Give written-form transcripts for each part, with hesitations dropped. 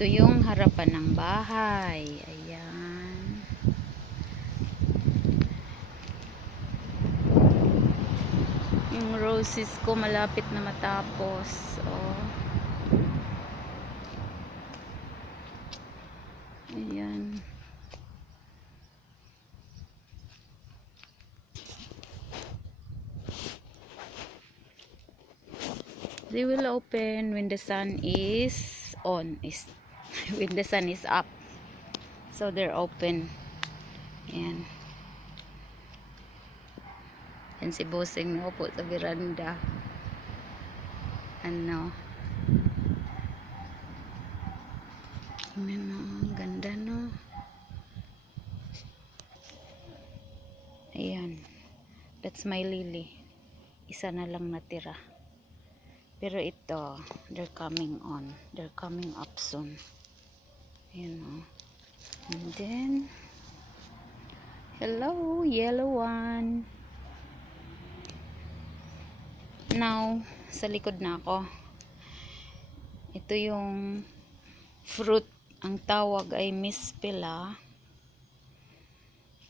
Ito yung harapan ng bahay. Ayan. Yung roses ko malapit na matapos. Oh. Ayan. They will open when the sun is on. When the sun is up. So they're open. Ayan. Yan si Bossing na upo sa veranda. Ano. Ang ganda, no? Ayan. That's my lily. Isa na lang natira. Pero ito, they're coming on. They're coming up soon. Ayan, oh. And then, hello, yellow one. Now, sa likod na ako. Ito yung fruit. Ang tawag ay mispila.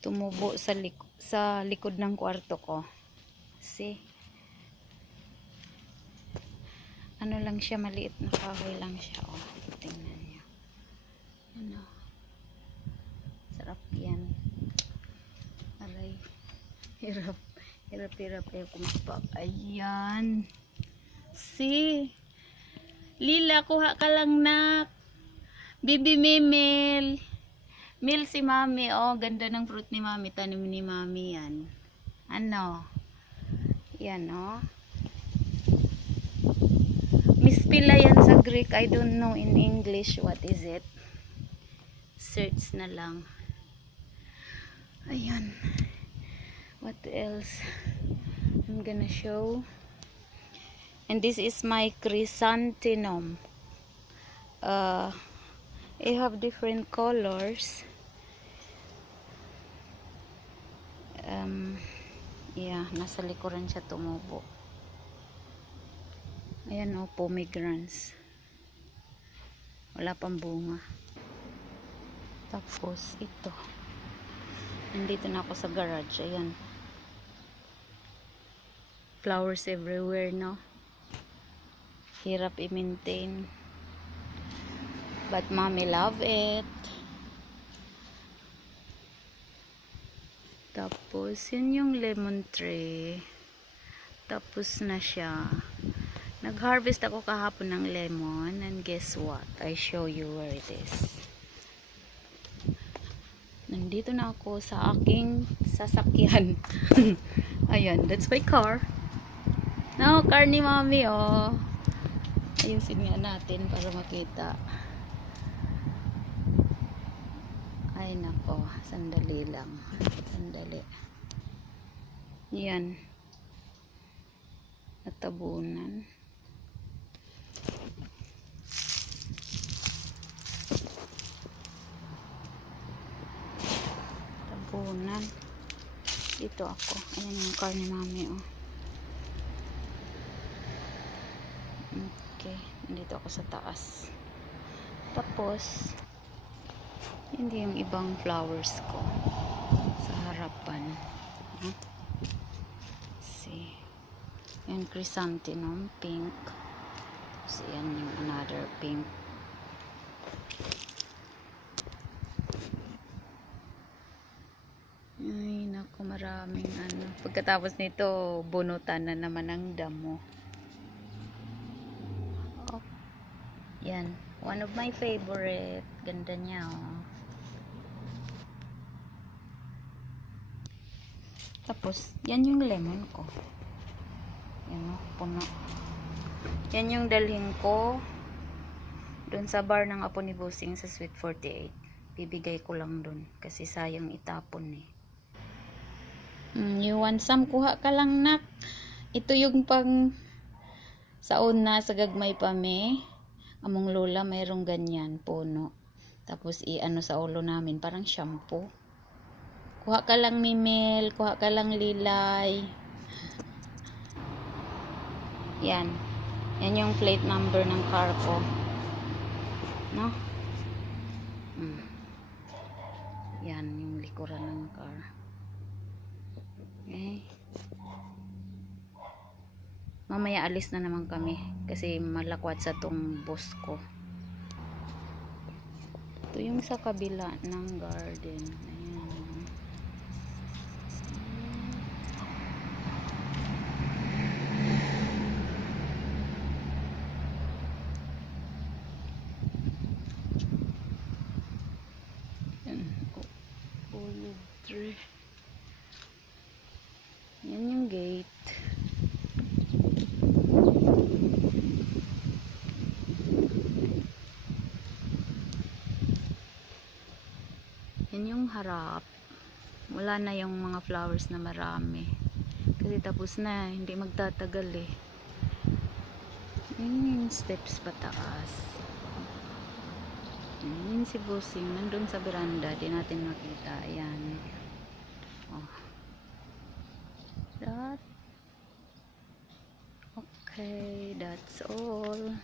Tumubo sa likod ng kwarto ko. See? Ano lang siya, maliit na kahoy lang siya. Oh, tingnan niyo. Ano? Sarap yan. Aray. Hirap. Hirap kayo kumapak. Ayan. See? Lila, kuha ka lang, nak. Bibi Mimil. Mil si mami. Oh, ganda ng fruit ni mami. Tanim ni mami yan. Ano? Yan, oh. Mispila yan sa Greek. I don't know in English what is it. Search na lang. Ayan. What else? I'm gonna show. And this is my chrysanthemum. I have different colors. Yeah, nasa likuran siya tumubo. Ayan, oh, pomegranates. Wala pang bunga. Tapos ito. Nandito na ako sa garage. Ayan. Flowers everywhere, no? Hirap i-maintain. But mommy love it. Tapos, yun yung lemon tree. Tapos na siya. Nag-harvest ako kahapon ng lemon, and guess what? I show you where it is. Nandito na ako sa aking sasakyan. Ayan, that's my car. No, car ni mami, oh. Ayusin nga natin para makita. Ay nako, sandali lang. Sandali. Yan. Natabunan. Tabunan. Dito ako. Ayan yung car ni mami, oh. Okay. Nandito ako sa taas. Tapos, hindi yung ibang flowers ko sa harapan. Huh? See. Yan, chrysanthemum, pink. Tapos yan yung another pink. Ay, naku, maraming ano. Pagkatapos nito, bunutan na naman ang damo. Oh. Yan. One of my favorite. Ganda niya, oh. Tapos, yan yung lemon ko. Yan, oh, puno. Yan yung dalhin ko doon sa bar ng apo ni Bossing sa Sweet 48. Bibigay ko lang doon kasi sayang itapon, eh. You want some? Kuha ka lang, nak. Ito yung pang saon na sa gagmay pa, me. Among lola mayroong ganyan, puno. Tapos i-ano sa ulo namin, parang shampoo. Kuha ka lang, Mimel. Kuha ka lang, Lilay. Yan. Yan yung plate number ng car ko. No? Mm. Yan yung likuran ng car. Okay. Mamaya alis na naman kami kasi malakwat sa tong boss ko. Ito yung sa kabila ng garden. Ayan. Olive tree. Yan yung gate. Yan yung harap. Wala na yung mga flowers na marami. Kasi tapos na, hindi magtatagal eh. Yan yung steps pataas. Yan si Bossing. Nandun sa veranda. Di natin makita. Ayan. Oh. That. Okay, that's all.